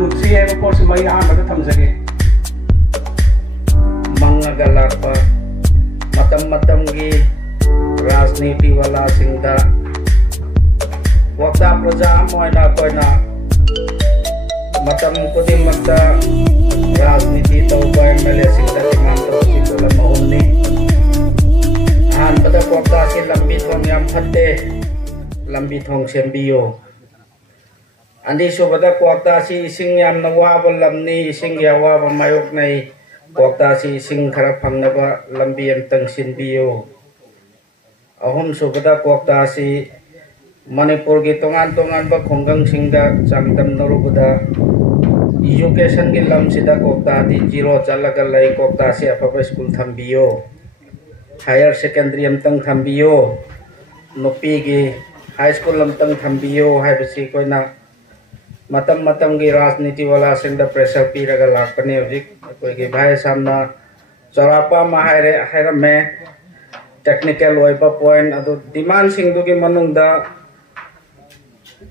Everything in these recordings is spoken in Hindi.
ꯂꯨꯞꯁꯤ ꯍꯥꯏꯕ ꯄꯣꯠꯁꯤ ꯃꯩ ꯑꯍꯥꯟꯕꯗ ꯊꯝꯖꯒꯦ ꯃꯪꯉꯒ ꯂꯥꯛꯄ ꯃꯇꯝ ꯃꯇꯝꯒꯤ ꯔꯥꯖꯅꯤꯇꯤ ꯋꯥꯂꯥꯁꯤꯡꯗ ꯀ꯭ꯋꯥꯛꯇꯥ ꯄ꯭ꯔꯖꯥ ꯑꯃ ꯑꯣꯏꯅ ꯑꯩꯈꯣꯏꯅ ꯃꯇꯝ ꯈꯨꯗꯤꯡꯃꯛꯇ ꯔꯥꯖꯅꯤꯇꯤ ꯇꯧꯕ MLA-ꯁꯤꯡꯗ ꯗꯤꯃꯥꯟ ꯇꯧꯕꯁꯤ ꯄꯣꯠꯂꯝ ꯑꯍꯨꯝꯅꯤ꯫ ꯑꯍꯥꯟꯕꯗ ꯀ꯭ꯋꯥꯛꯇꯥꯁꯤ ꯂꯝꯕꯤ ꯊꯣꯡ ꯌꯥꯝ ꯐꯠꯇꯦ, ꯂꯝꯕꯤ ꯊꯣꯡ ꯁꯦꯝꯕꯤꯌꯨ꯫ ꯑꯅꯤꯁꯨꯕꯗ ꯀ꯭ꯋꯥꯛꯇꯥꯁꯤ ꯏꯁꯤꯡ ꯌꯥꯝꯅ ꯋꯥꯕ ꯂꯝꯅꯤ, ꯏꯁꯤꯡꯒꯤ ꯑꯋꯥꯕ ꯃꯥꯌꯣꯛꯅꯩ, ꯀ꯭ꯋꯥꯛꯇꯥꯁꯤ ꯏꯁꯤꯡ ꯈꯔ ꯐꯪꯅꯕ ꯂꯝꯕꯤ ꯑꯃꯇꯪ ꯁꯤꯟꯕꯤꯌꯨ꯫ ꯑꯍꯨꯝꯁꯨꯕꯗ ꯀ꯭ꯋꯥꯛꯇꯥꯁꯤ ꯃꯅꯤꯄꯨꯔꯒꯤ ꯇꯣꯉꯥꯟ ꯇꯣꯉꯥꯟꯕ ꯈꯨꯡꯒꯪꯁꯤꯡꯗ ꯆꯥꯡꯗꯝꯅꯔꯨꯕꯗ ꯏꯖꯨꯀꯦꯁꯟꯒꯤ ꯂꯝꯁꯤꯗ ꯀ꯭ꯋꯥꯛꯇꯥꯗꯤ ꯖꯤꯔꯣ ꯆꯠꯂꯒ ꯂꯩ, ꯀ꯭ꯋꯥꯛꯇꯥꯁꯤ ꯑꯐꯕ ꯁ꯭ꯀꯨꯜ ꯊꯝꯕꯤꯌꯨ, ꯍꯥꯌꯔ ꯁꯦꯀꯦꯟꯗꯔꯤ ꯑꯃꯇꯪ ꯊꯝꯕꯤꯌꯨ, ꯅꯨꯄꯤꯒꯤ ꯍꯥꯏ ꯁ꯭ꯀꯨꯜ ꯑꯃꯇꯪ ꯊꯝꯕꯤꯌꯨ ꯍꯥꯏꯕꯁꯤ ꯑꯩꯈꯣꯏꯅ ꯃꯇꯝ ꯃꯇꯝꯒꯤ ꯔꯥꯖꯅꯤꯇꯤ ꯋꯥꯂꯥꯁꯤꯡꯗ ꯄ꯭रेशर ꯄꯤꯔꯒ ꯂꯥꯛꯄꯅꯤ। ꯍꯧꯖꯤꯛ ꯑꯩꯈꯣꯏꯒꯤ ꯚꯥꯏ ꯁꯥꯝꯅ ꯆꯥꯎꯔꯥꯛꯄ ꯑꯃ ꯍꯥꯏꯔꯝꯃꯦ, ꯇꯦꯛꯅꯤꯀꯦꯜ ꯑꯣꯏꯕ ꯄꯣꯏꯟꯠ ꯑꯗꯨ ꯗꯤꯃꯥꯟꯁꯤꯡꯗꯨꯒꯤ ꯃꯅꯨꯡꯗ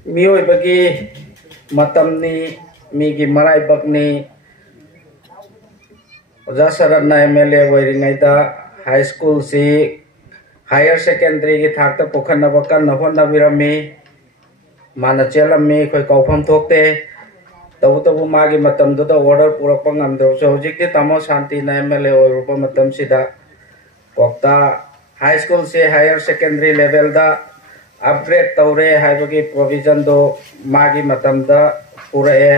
ꯃꯤꯑꯣꯏꯕꯒꯤ ꯃꯇꯝꯅꯤ, ꯃꯤꯒꯤ ꯃꯔꯥꯏꯕꯛꯅꯤ। ꯑꯣꯖꯥ ꯁꯔꯠꯅ MLA ꯑꯣꯏꯔꯤꯉꯩꯗ हाई स्कूल से हायर सेकेंडरी की थाक पुखनब कन्न होनबिरमी माना चेलमी कोई कौफम थोकते तब तब मागी मतमदुदा ऑर्डर पुरक्प ngamdrso hojikti tamo शांति ना MLA ओरुप मतम सिदा कोक्ता हाई स्कूल से हायर सेकेंडरी लेवल दा अपग्रेड तौरे हाइबगी प्रोविजन दो मागी मतमदा पुरए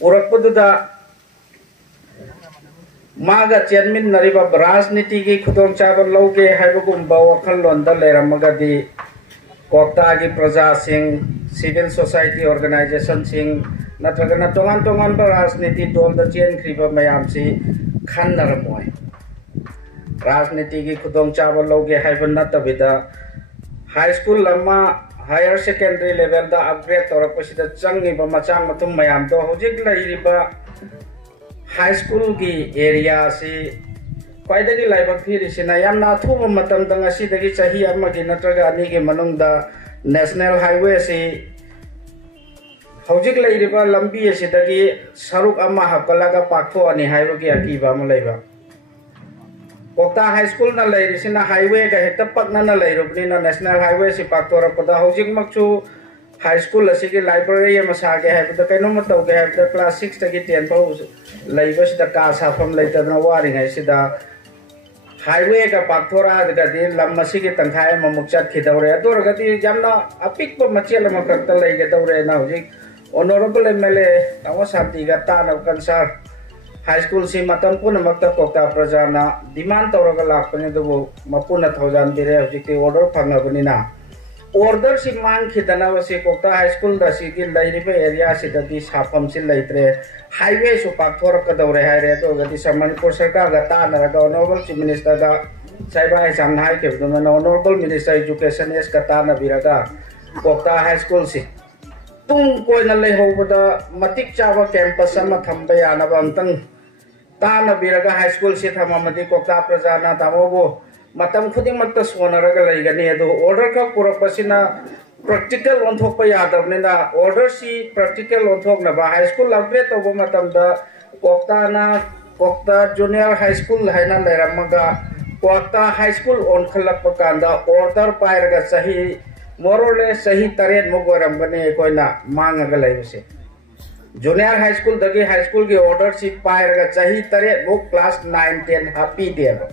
पुरक्पदुदा मागा चेयरमैन नरिबा राजनीति की खुदोंग चाबा लौगे हाइबगुम्बा वखललोंदा लेरमगदी कोक्ता की प्रजा सिंह सिविल सोसाइटी ऑर्गेनाइजेशन सिंह नत्रगना तोंगान तोंगान बा राजनीति दल द चेन खरिबा मयाम से खन्नरमोय राजनीति की खुदोंग चाबा लौगे हाइबा नतबिदा हाई स्कूल लमा हायर सेकेंडरी लेवल दा अपग्रेड तौरपसिदा चंगिबा मचांग मतुम मयाम दो होजिक लैरिबा हाई स्कूल की एरिया से क्वाइदगी लाइबक थीरिसिना यामना अथुबा मतमदा ngasiदगी चाही अमगी नत्रगा अनि के मनुंगदा नेशनल हाईवे से हौजिक लैरिबा लंबी असिदगी सरुक अमा हकलागा पाखो अनि हाइबगी अकीबा म लैबा कोक्ता हाई स्कूल ना लैरिसिना हाईवे का हेक्ता पकना ना लैरुबनिना नेशनल हाईवे से पाक्तोरपदा हौजिक मक्चु हाई स्कूल असिगी लाइब्रेरी मसागे हाइबदा कैनोम तौगे हाइबदा क्लास 6 तगी 10 फाउ लैबसिदा का साफम लैतदना वारिङैसिदा हाईवे का पाक्थोरा दगदि लम मसिगी तंखाय ममुक चटखिदौरे अदोरगदि यामना अपिकप मचेल मकक्त लैगदौरे ना हौजिक ऑनरेबल MLA तामो शांतिगा ताना कंसर हाई स्कूल से मतम पुनमक्ता कोक्ता प्रजाना डिमांड तौरगा लाखपनि दुबो मपुना थौजान बिरे हौजिकति ऑर्डर फंगबनिना ऑर्डर से मान खिदना वसे कोक्ता हाई स्कूल दसी की लैरिबे एरिया सिददी साफम से लैत्रे हाईवे सु पाक्थोर कदौरे हाइरे तो गति मणिपुर सरकार गा तानरगा ऑनरेबल चीफ मिनिस्टर दा साइबा एग्जाम हाई केबदुना ऑनरेबल मिनिस्टर एजुकेशन एस का ताना बिरगा कोक्ता हाई स्कूल से तुम कोइना लेहोबदा मतिक चाबा कैंपस अमा थंबा यानबा अमतंग ताना बिरगा हाई स्कूल से थममदि कोक्ता प्रजाना तामोबो मतम खुदिमक्ता सोनरगा लैगनी अदो ऑर्डर का पुरपसिना प्रैक्टिकल ओंथोकपा यादबनिना ऑर्डर सी प्रैक्टिकल ओंथोकनबा हाई स्कूल अपग्रेड तौबा मतमदा कोक्ता जूनियर हाई स्कूल हाइना लैरमगा कोक्ता हाई स्कूल ओनखलप कांदा ऑर्डर पायरगा सही मोरले सही तरेत मोगरमगने कोइना मांगगा लैबसे जूनियर हाई स्कूल दगी हाई स्कूल की ऑर्डर सी पायरगा सही तरेत मो क्लास 9 10 हापी देबा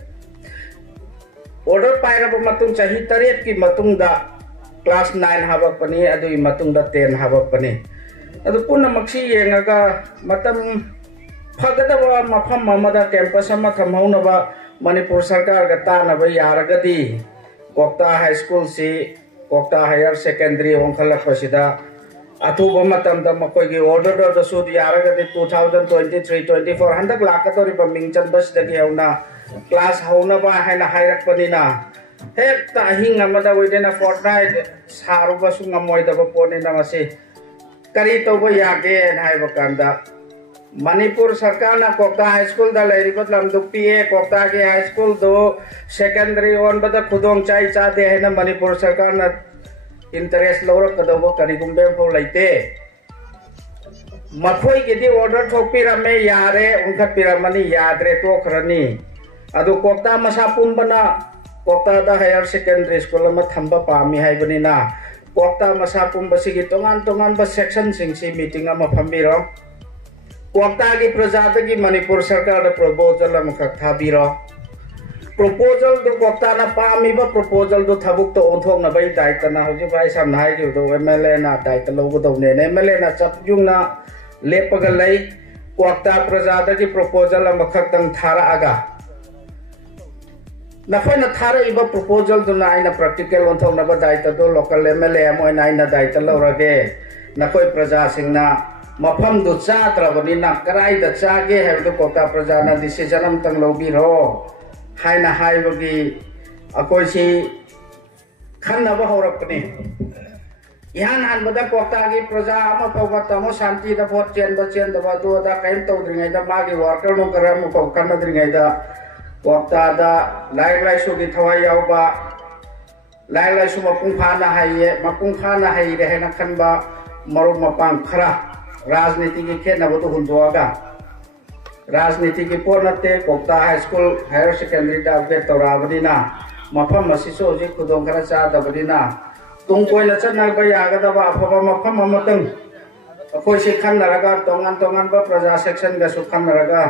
ऑर्डर पायरब मतुंग चाही तरेत की मतुंगदा क्लास 9 हाबकपनी अदुई मतुंगदा 10 हाबकपनी अदु पुन्ना मक्सी येंगगा मतम फगदबा मफम ममदा कैंपस अमा थमहौनबा मणिपुर सरकार गा तानबा यारगदी कोक्ता हाई स्कूल से कोक्ता हायर सेकेंडरी ओंखलकपसिदा अथुबा मतमदा मकोइगी ऑर्डर दसु यारगदी 2023-24 हंदक लाकतोरिबा मिंगचनबसदगी हौना क्लास हौनबा हैना हाइरकपनिना हेक्ता हिंग अमदा विदिन फोर्टनाइट सारुबसु ngमोइदबा पोनिना मसे करी तौबा यागे हाइबा कांदा मणिपुर सरकार ना कोक्ता हाई स्कूल दा लैरिबा लमदु पीए कोक्ता के हाई स्कूल दो सेकेंडरी ओन बदा खुदोंग चाई चादे हैना मणिपुर सरकार ना इंटरेस्ट लौरकदबा करिगुंबे फो लैते मखोई गिदी ऑर्डर थोपिरमे यारे उनखपिरमनी याद्रे तोखरनी अदु कोक्ता मसा पुंबना कोक्ता दा हायर सेकेंडरी स्कूल मा थंबा पामी हाइबनिना कोक्ता मसा पुंबसिगी तोंगान तोंगान बा सेक्शन सिंगसी मीटिंग अमा फंबिरो कोक्ता की प्रजाता की मणिपुर सरकार दा प्रपोजल अमा खक थाबिरो प्रपोजल दो कोक्ता ना पामी बा प्रपोजल दो थबुक तो ओंथोंग ना बै दायित्व ना होजि बाय साम नाय कि दो एमएलए ना दायित्व लौगदौने एमएलए ना चपजुंग ना लेपगल लई कोक्ता प्रजाता की प्रपोजल अमा खक्तंग थारा आगा नखोना थारा इबा प्रपोजल दुना आइना प्रैक्टिकल ओंथोंगना दायित्व दो लोकल एमएलए मोइना आइना दायित्व लौरगे नखोय प्रजा सिंगना मफम दु चाद्रबनिना कराइदा चागे हैबदो कोक्ता प्रजाना डिसीजन अमतंग लौबिरो हाइना हाइबगी अकोइसी खन्नबा हौरपनी इहान हानबदा कोक्ता की प्रजा अमा फौबा तमो शांति दा भोट चेंदबा दो दा कैम तौद्रिङैदा मागी वर्कर नो गरम को कन्नद्रिङैदा कोक्ता दा लाइक लाइसु की थवाई याउबा लाइक लाइसु मपुंग फाना हाइरे हैना खनबा मरुप मपांग खरा राजनीति की खेनबदो हुंदोआगा राजनीति की पोरनते कोक्ता हाई स्कूल हायर सेकेंडरी दा अपडेट तौराबनिना मफम मसिसो होजि खुदोंग खरा चादबनिना तुम कोइला चनबा यागदबा अफबा मफम अमतंग अखोइसे खन्नरगा तोंगान बा प्रजा सेक्शन गा सु खन्नरगा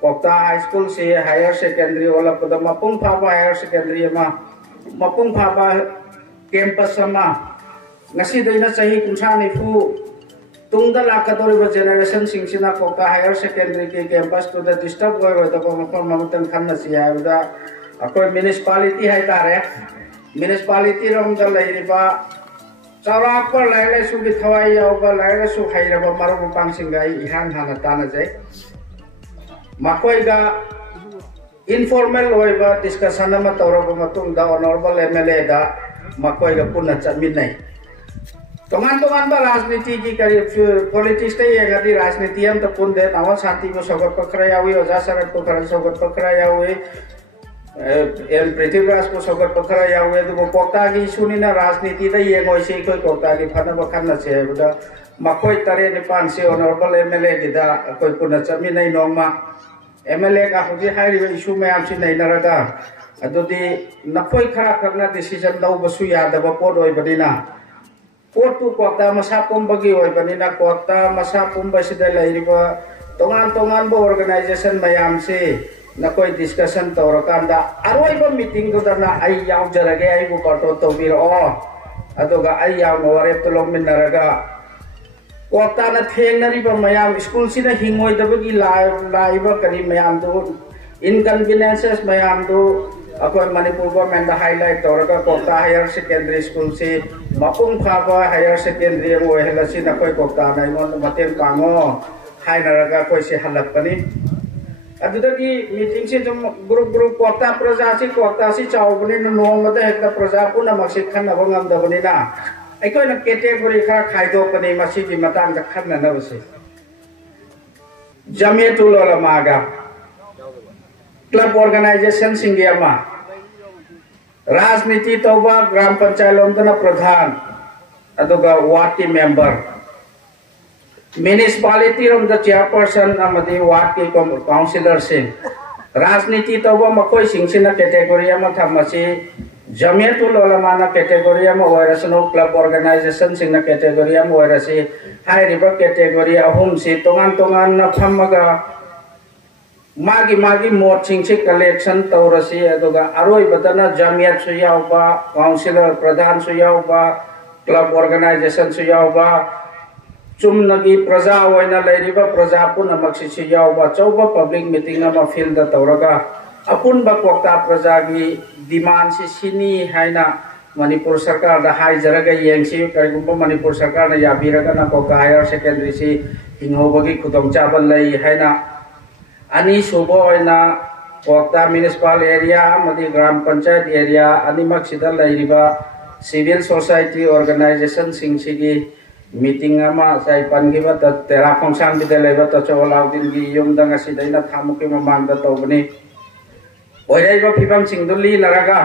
कोक्ता हाई स्कूल से हायर सेकेंडरी ओलपद मपुंग फाबा हायर सेकेंडरी मा मपुंग फाबा कैंपस मा ngasi daina chahi kunsa nifu tungda lakadoriba generation singchina koka higher secondary ke campus to the disturb goi da ko mamatan khanna si aida akoi municipality hai tare municipality rom da lairiba charak par laile su bi thawai yauba laile su hairaba maru pangsingai ihan hana tana jai makoi ga informal hoiba discussion ama tawraba matung da honorable MLA da makoi ga punna chaminai तोंगान बा राजनीति की पॉलिटिक्स ते ये गति राजनीति हम तो पुन दे नावा शांति को सोगत पखरा यावी ओजा सरत को खरा सोगत पखरा यावी एम पृथ्वीराज को सोगत पखरा यावी तो कोक्ता की सुनी ना राजनीति ते ये मोइसे कोई कोक्ता की फना बखन से बुदा मकोई तरे निपान से ऑनरेबल एमएलए गिदा कोई पुन चमी नहीं नोमा एमएलए का हुजी हाई इशू में आमसी नहीं नरगा अदुदी नकोई खरा करना डिसीजन लौ बसु यादब पोड होय बदिना कोर्टु कोक्ता मसा पुंबगी होइबनिना कोक्ता मसा पुंबसिदा लैरिबा तोंगान बो ऑर्गेनाइजेशन मयाम से नकोई डिस्कशन तौरकांदा अरोइबा मीटिंग दुदना आई यावजरगे आई बो पाटो तौबिरो अदोगा आई याव नोरे तलोमिनरगा कोक्ता न थेंगनरिबा मयाम स्कूल सिना हिंगोइदबगी लाइबा करी मयाम दो इनकन्वीनियंसेस मयाम दो अकोई मणिपुर गवर्नमेंट हाईलाइट तौरगा कोक्ता हायर सेकेंडरी स्कूल से मपुंग फाबा हायर सेकेंडरी ओहेलसी नकोई कोक्ता नाइमोन मतें पांगो हाइनरगा कोई से हलपनी अदुदगी मीटिंग से जो ग्रुप कोक्ता प्रजा से कोक्ता से चावबनी नोंगमदा हेक्ता प्रजा पुना मक्सि खन्नबो ngamdabnina अकोइना कैटेगरी खरा खाइदोपनी मसी की मतंग दा खन्ननबसे जमियतुल उलमागा क्लब ऑर्गेनाइजेशन सिंगियामा राजनीति तौबा ग्राम पंचायत लोमदना प्रधान अदुगा वार्ड की मेंबर म्युनिसिपालिटी रोम द चेयरपर्सन अमदी वार्ड की काउंसिलर से राजनीति तौबा मकोई सिंगसिना कैटेगरी अमा थमसी जमियतुल उलमाना कैटेगरी अमा ओइरसनो क्लब ऑर्गेनाइजेशन सिंगना कैटेगरी अमा ओइरसी हाइरिबा कैटेगरी अहुम से तोंगान न फमगा मागी मोट से कलेक्शन तौरसी अदुगा अरोई बदना जमियत सुयाउबा काउंसिलर प्रधान सुयाउबा क्लब ऑर्गेनाइजेशन सुयाउबा चुमनगी प्रजा होइना लैरिबा प्रजा पुनमक्सि सुयाउबा चौबा पब्लिक मीटिंग अमा फील्ड तौरगा अपुनबा कोक्ता प्रजा की डिमांड से सिनी हाइना मणिपुर सरकार दा हाइजरगा येंगसी करिगुंबा मणिपुर सरकार ना याबिरगा ना कोक्ता हायर सेकेंडरी से हिंगोबगी खुदोंचाबा लई हाइना अनि सुबो होइना कोक्ता म्युनिसिपल एरिया मदी ग्राम पंचायत एरिया अनिमक सिदा लैरिबा सिविल सोसाइटी ऑर्गेनाइजेशन सिंगसिगी मीटिंग अमा साइ पनगिबा त तेरा खोंसान बिदे लेबा त चोलाउदिन गी युमदंग सिदैना थामुके ममांगदा तौबनी ओइराइबा फिबम सिंगदुली नरगा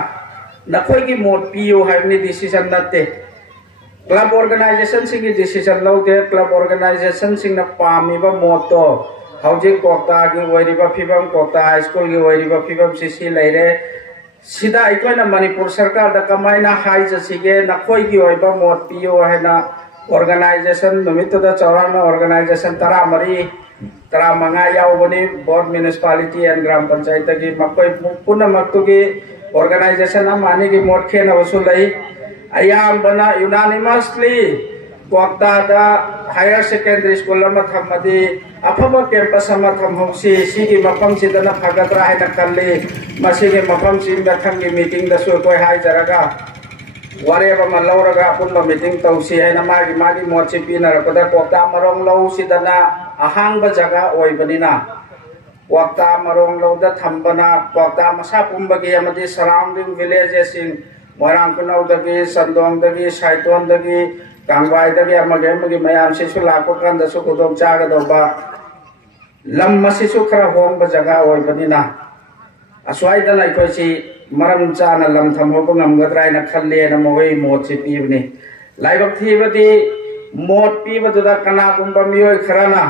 नखोइगी मोट पियो हाइबनी डिसीजन नते क्लब ऑर्गेनाइजेशन सिंह डिसीजन लौदे क्लब ऑर्गेनाइजेशन सिंह पामीबा मोटो हौजिक कोकता की ओइरिबा फिबम कोकता हाई स्कूल की ओइरिबा फिबम सिसी लेरे सिदा अखोइना मणिपुर सरकार दा कमाइना हाई जसिगे नखोई की ओइबा मोट पियो हैना ऑर्गेनाइजेशन नुमितदा चौराना ऑर्गेनाइजेशन तरा मरी तरा मंगा यावबनी बोर्ड म्युनिसिपालिटी एंड ग्राम पंचायत की मकोई पुनः मक्तुगी ऑर्गेनाइजेशन अमानी की मोट खेना वसूलई अयाबना यूनानिमसली कोकता दा हायर सेकेंडरी स्कूल थमदी अफब कैंपस थमहौसी सिगी मफम सिदना फगद्रा हैना खल्ली मसिगे मफम सि मथंगी मीटिंग दसु कोई हाइजरगा वारेब म लौरगा अपुन मीटिंग तौसी हैना मागी मागी मोची पिनरपदा कोकता मरोंग लौसिदना अहांग जगह ओइबनिना कोकता मरोंग लौदा थंबना कोकता मसा पुंबगी अमदी सराउंडिंग विलेजेस इन मोरांकुनौदगी संदोंगदगी साइतोनदगी कांगवाईदगी अमगे मयाम सिसु लाको कांदसु खुदोम चागदौबा लम मसिसु खरा होंग जगह ओइबनिना अस्वाइदना इकोसी मरम चाना लम थमहोब ngamgadrai खल्ले न मोई मोट से पीबनी लाइबक थीबदी मोट पीबदुदा कनागुंबा मियोय खराना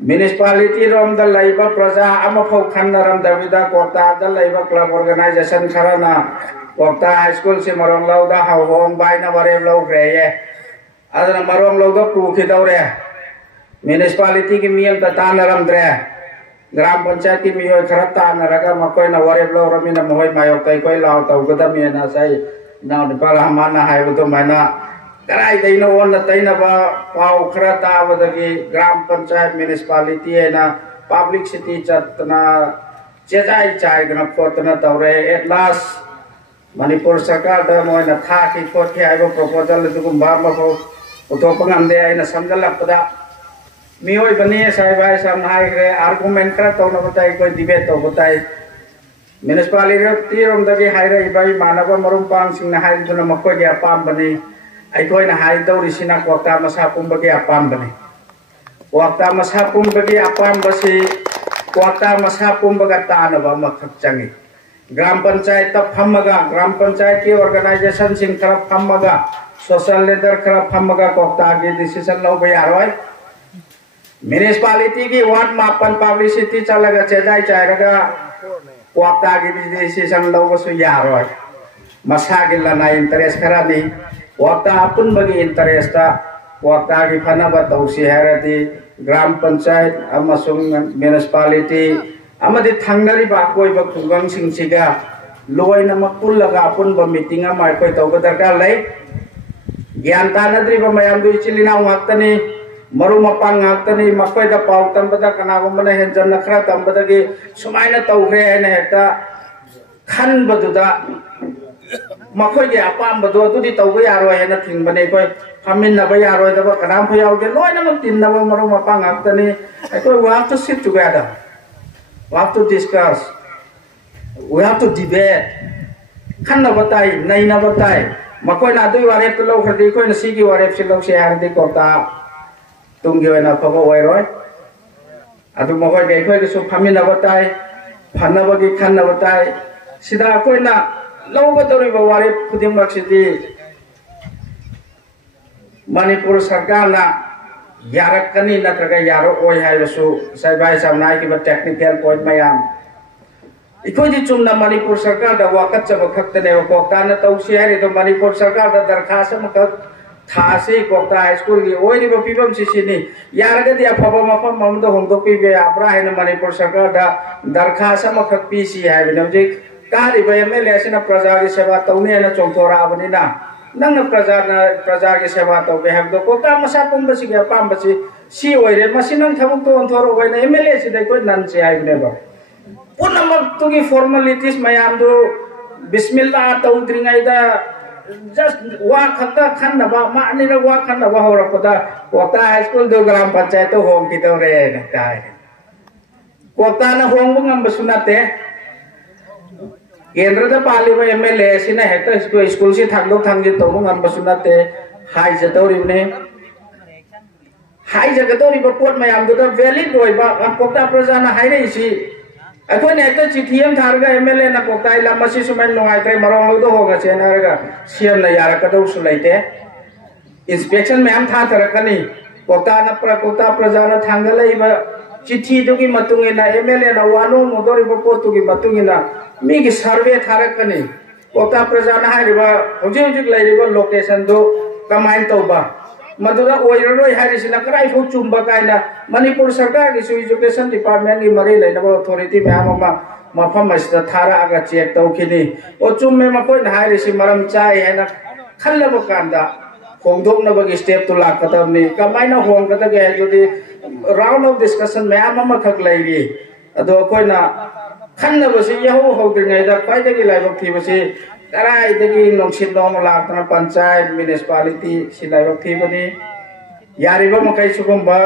म्युनिसिपालिटी रोम द लाइबा प्रजा अमफौ खन्नरम दविदा कोकता द लाइबा क्लब ऑर्गेनाइजेशन खराना कोकता हाई स्कूल से मरोंग लौदा हावहोंग बाइना वरेब लौग्रेये अदना मरोंग लौदा पुखिदौरे म्युनिसिपालिटी की मियम तानरम द्रे ग्राम पंचायत की मियोय खरा तानरगा मकोयना वरेब लौरमिना मोय मायोक तै कोई लाव तौगदमिना साई नाउ निपाला माना हाइबदो माना कराई दैनो ओन तैनबा पाव खरा ताबदगी ग्राम पंचायत म्युनिसिपालिटी हैना पब्लिक सिटी चतना चेजाई चाइगना फोतना तौरे एट लास्ट मणिपुर सरकार दा मोयना था की फोथे आइबो प्रपोजल दुगुम्बा मफो उथोपंगमदे आइना समजलपदा मियोय बनी साइ भाई समहाइग्रे आर्गुमेंट खरा तौना बताई कोई डिबेट तो बताई म्युनिसिपालिटी रोमदगी हाइरे इबाई मानव मरुम पांग सिंगना हाइदुना मकोय या पाम बनी अखोना हाइदौरिसिना कोकता मसा पुंबगी अपाम बने कोकता मसा पुंबगी अपाम बसी कोकता मसा पुंबगा तानबा मखक चंगी ग्राम पंचायत फमगा ग्राम पंचायत की ऑर्गेनाइजेशन सिंह खरा फमगा सोशल लीडर खरा फमगा कोकता की डिसीजन लौबे यारोय म्युनिसिपालिटी की वार्ड मापन पब्लिसिटी चलगा चेजाई चाइरगा कोकता की डिसीजन लौबसु यारोय मसा की लना इंटरेस्ट खरा नहीं कोकता अपुन बगी इंटरेस्ट कोकता की फनबा तौसी हैरदी ग्राम पंचायत अमसुंग म्युनिसिपालिटी अमदि थांगनरिबा कोइबा खुगंग सिंसिगा लोइना मपुलगा अपुन ब मीटिंग अमा कोइ तौगा दरकार लै ज्ञान तानद्रिबा मयाम दु चिलिना वाक्तनी मरु मपांग हाक्तनी मकोइदा पाउ तंबदा कनागुमना हेंजन नखरा तंबदगी सुमाइना तौग्रे हैना हेक्ता खनबदुदा मखोई के अपाम्बदो अदुदि तौबा यारोय हैना थिंगबने कोइ फमिनबा यारोयदबा कनाम फयावगे लोइनमक तिन्नबा मरु मपांग हाक्तनी कोइ we have to sit together we have to discuss we have to debate खन्नबा ताई नैनबा ताई मकोइना अदुइ वारेप लो खरदि कोइना सिगी वारेप सिलो से हारदि कोकता तुंगी ओइना फबो ओइरोय अदु मकोइ गे कोइ के सु फमिनबा ताई फन्नबगी खन्नबा ताई सिदा कोइना लौगदोरिबा वारेप खुदिमक्सिदि मणिपुर सरकार ना यारकनी नत्रगा यारो ओय हाइबसु साइबाय सामनाय की टेक्निकल पॉइंट मयाम इकोदि चुमना मणिपुर सरकार दा वाकत चब खक्तने कोकता न तौसी हारि तो मणिपुर सरकार दा दरखास्त मक थासे कोकता हाई स्कूल की ओइरिबो पिबम सिसिनी यारगदि अफबो मफम ममदो होंदो पिबे आब्रा हैन मणिपुर सरकार दा दरखास्त मक पीसी हाइबने जे कारिबो एमएलए सिना प्रजा की सेवा तौने न चोंथोरा बनिना नंग प्रजा की सेवा तो बेहबदो कोकता मसा पुंबसी के पांबसी सी ओइरे मसी नंग थबुक तो अंथोरो ओइना एमएलए सिदे कोइ ननसे हाइबनेबो पुनमक तुगी फॉर्मेलिटीज मयाम दो बिस्मिल्लाह तौद्रिङैदा जस्ट वा खत्ता खन्नबा मानिरा वा खन्नबा हौरपदा कोकता हाई स्कूल दो ग्राम पंचायत तो होम की तौरे काय कोकता न होंबो ngambsu nate केंद्र दा पालिबा एमएलए सिना हेक्टा स्कूल से थांगदो थांगे तौबो ngambsu nate हाई जतौरिबने हाई जगतौरिबा पोट मयाम दो वैलिड ओइबा कोकता प्रजा ना हाइरेसी अखोने एक चिट्ठी हम थारगा एमएलए ना कोकता इला मसी सुमन नुआइत्रे मरोंग लौदो होगा चेनारगा सीएम ना यारकदौ सुलाइते इंस्पेक्शन में हम था थरकनी कोकता न कोकता प्रजा न थांगलैबा चिट्ठी दुगी मतुंगिना एमएलए ना वानो मोदोरिबो पोतुगी मतुंगिना मीगी सर्वे थारकनी कोकता प्रजा न हाइरिबा हुजिक हुजिक लैरिबा लोकेशन दो कमाइन तौबा मधुदा ओइररोय हाइरिसिना कराइ फौ चुम्बा काइना मणिपुर सरकार की एजुकेशन डिपार्टमेंट की मरी लेनबो अथॉरिटी मैम मफम असिदा थारा आगा चेक तौखिनी ओ चुम्मे मकोइन हाइरिसि मरम चाइ हैना खल्लब कांदा होंदोंनबगी स्टेप तो लाकतबनी कमाइना होंगतगे जुदी राउंड ऑफ डिस्कशन मैम खक लैरि अदो कोइना खन्नबसि यहो होद्रिङैदा ख्वाइदगी लाइबक थिबसि कराइदगी नोंसिन नोम लाक्तना पंचायत म्युनिसिपालिटी सिलाइबक थिबनी यारिबा मकै सुगुम्बा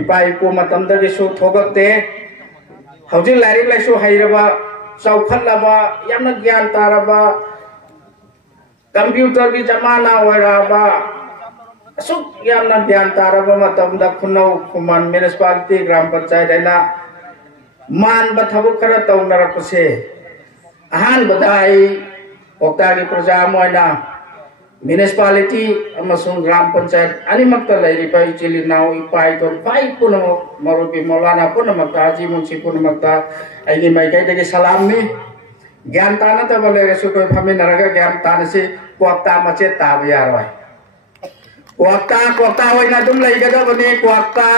इपा इपु मतमदगी सु थोगते हौजिक लाइरिक लाइसु हैरबा चौखल्लबा यामना ज्ञान तारबा कंप्यूटर की जमाना ओइराबा असुक यामना ज्ञान तारबा मतमदा खुनौ खुमान म्युनिसिपालिटी ग्राम पंचायत हैना मान बथबु खरा तौनरपसे अहान बदाई कोकता की प्रजा मोइना म्युनिसिपालिटी अमसुंग ग्राम पंचायत अनिमक्ता लैरिबा इचिलि नाउ इपाइ तो पाइ पुन मरुपि मौलाना पुन मक्ता जी मुंशी पुन मक्ता आइनि माइकैदगी सलामनि ज्ञान ताना तब लेगसु कोइ फमिनरगा ज्ञान तानसि कोकता मचे ताब यारवाय कोकता होइना दुम लैगदबनि कोकता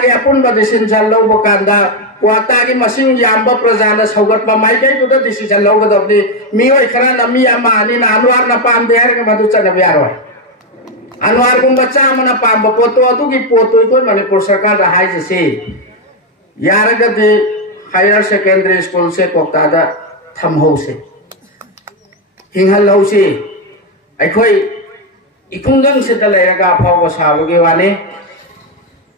के अपुनबा डिसिजन लौबो कांदा कोकता की मसिंग याम्बा प्रजाना सौगतपा माइकैदुदा डिसिजन लौगदबनि मिओइ खराना मि अमा नि ना अनुवार ना पामदे हरगा मधु चनब यारवाय अनुवार गुम बच्चा मना पाम पोतो अदुगी पोतो इको मणिपुर सरकार दा हाइजसे यारगदि हायर सेकेंडरी स्कूल से कोकता थमहौसे हिंहलहौसे अखोई इखुंगंग सिदा लैरगा फावबा साबगी वाने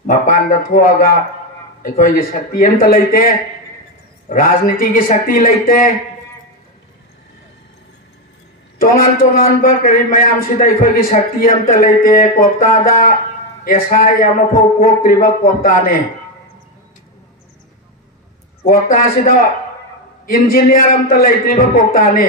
मपान दा थोआगा अखोई की शक्ति अमता लैते राजनीति की शक्ति लैते तोंगान बा करी मयाम सिदा अखोई की शक्ति अमता लैते कोकता दा एसआई अमफो कोक्त्रिबा कोकता ने कोकता सिदा इंजीनियर अमता लैत्रिबा कोकता ने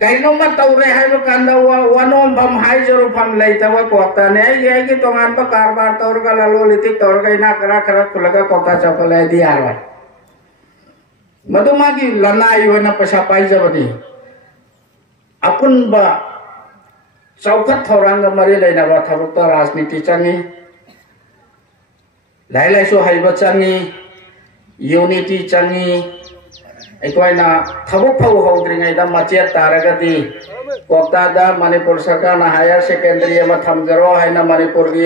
कहीं तौरे है वनोम फम हाइजरो फम लेतब कोकता ने आई तोंगान कारबार तौरगा ललोलितिक तौरगा इना करा खरा खुलगा कोकता चौकल दियारवाय मधुमागी लनाई होना पैसा पाइजबनी अपुनबा चौखत थौरांग मरी लेनबा थबक राजनीति चंगी लाइलाइसु हाइब चंगी यूनिटी चंगी अखोइना थबक फौ हौद्रिङैदा मचेत तारगदि कोकता मणिपुर सरकार हायर सेकेंडरी थमजरो है मणिपुर की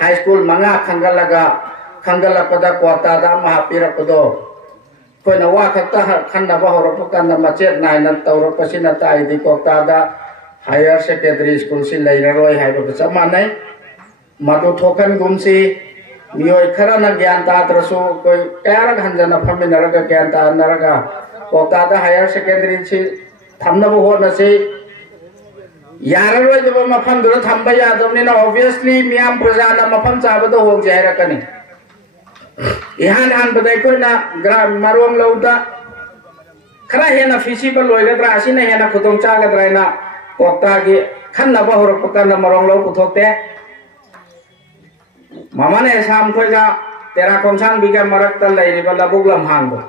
हाई स्कूल मंगा खंगलपदा कोकता हापीरपदो अखोइना वा खक्ता खन्नब हौरपकन मचेत नायना तौरपसिना ताइदि कोकता हायर सेकेंडरी स्कूल से लैररोय हाइबग चप मानै मदु थोखनगुमसि मियोय खरना ज्ञान ताद्रसु कोई कयारक हंजना फमिनरगा ज्ञान तानरगा कोकता हायर सेकेंडरी से थमनब होनसे याररोय जब मफम दुर थंबा यादबनिना ऑब्वियसली मियाम प्रजाना मफम चाबदो होग जायरकनी इहान हान बदai कोइना ग्राम मरोम लौदा खरा हेना फिजिबल होइगद्रा असिना हेना खुदोंग चागद्राइना कोकता की खन्नब होरपकन मरोम लौ पुथोते मामाने साम खोइगा तेरा खोंसांग बिगा मरक्ता लैरिबा लबुग लमहांगो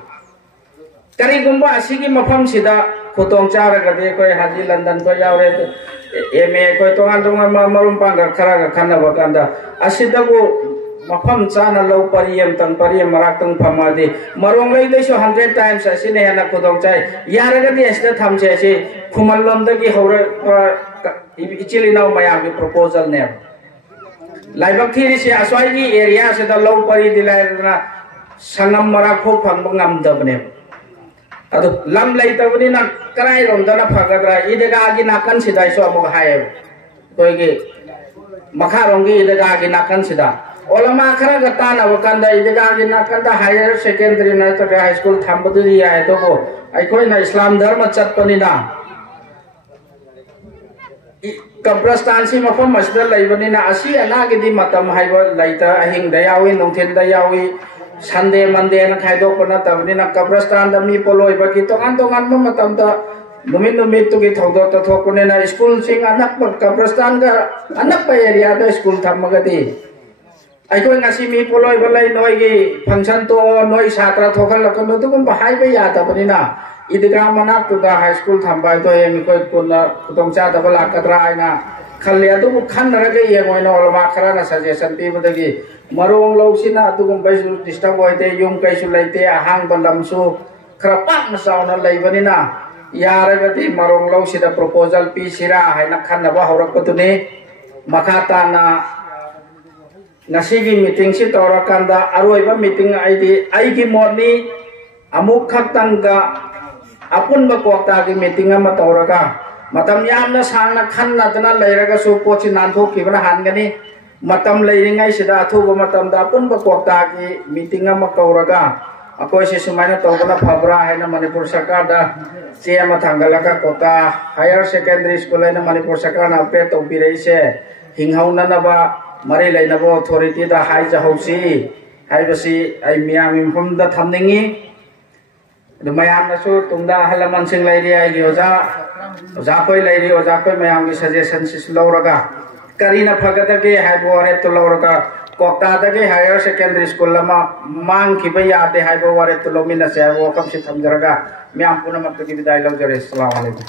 करिगुम्बा असिगी मफम सिदा खुदोंग चारगदे कोइ हाजी लंदन को यावरे एमए कोइ तोंगान मरुम पांगा खरागा खन्नब कांदा असिदबु मफम चाना लौ परियम तंग परियम मराक्तंग फमादे मरोंग लैदैसो 100 टाइम्स असिने हेना खुदोंग चाइ यारगदि असिदा थमसे असि खुमललोमदगी हौरे इचिलिनाव मयामगी प्रपोजल ने लाइबक थी से असवाई एरिया से लौ परी दिलायना संगम मरा खो फंग ngam अदु लम लैतबनिना कराई रोमदना फगद्रा इदगागी नाकन सिदाइ सो अमुग हाय कोइगे मखारोंगी इदगागी नाकन सिदा ओलमा खरा गताना वकंदा इदगागी नाकंदा हायर सेकेंडरी न तो हाई स्कूल थंबदुरी आय तो को अखोइना इस्लाम धर्म चतपनिना कब्रस्तानसी मफम मसदा लैबनिना असि अनागिदि मतम हाइब लैता अहिंग दयावी नोंथेन दयावी Sunday Monday na khaidok na tabni na kabristan da mi poloi ba ki tongan ma matam da numit tu ki thodo to thokune na school sing anak pa kabristan ga anak pa area da school thammaga di ai ko ngasi mi poloi balai noi gi function to noi satra thokal lakon tu kum bahai ba ya ta bani na idga manak tu da high school thambai to em ko kunna kutom cha da bala kadra aina khalli adu khan ra ge ye ngoi no ma khara na suggestion pi badagi marong lo sina adu kum bai su disturb hoite yum kai su laite ahang bandam su khara pak na saw na lai bani na yare bati marong lo sida proposal pi sira haina khan na ba horak patune makata na ngasigi meeting si torakanda aroiba meeting ai gi morni amuk khaktang ga apun ba kokta gi meeting ama toraga matam yamna sangna khanna dana leiraga su pochi nan thok ki bana han gani matam leiringai sida thu ba matam da apun ba kokta gi meeting ama toraga akoi se sumaina tobana phabra haina manipur sarkar da che ama thangalaga kota higher secondary school haina manipur sarkar na pe to birei se hinghauna na ba mari lainabo authority da hai jahausi hai basi ai miam imhum da thamningi dumayam na su tungda halaman sing lairi ai gi oja koi lairi oja koi mayam gi suggestion sis lauraga karina phagata ge hai bore to lauraga kokta da ge higher secondary school lama mang ki ba ya de hai bore to lomina se wo kam si thamjaraga miam puna mak ki bidai laujare assalamu alaikum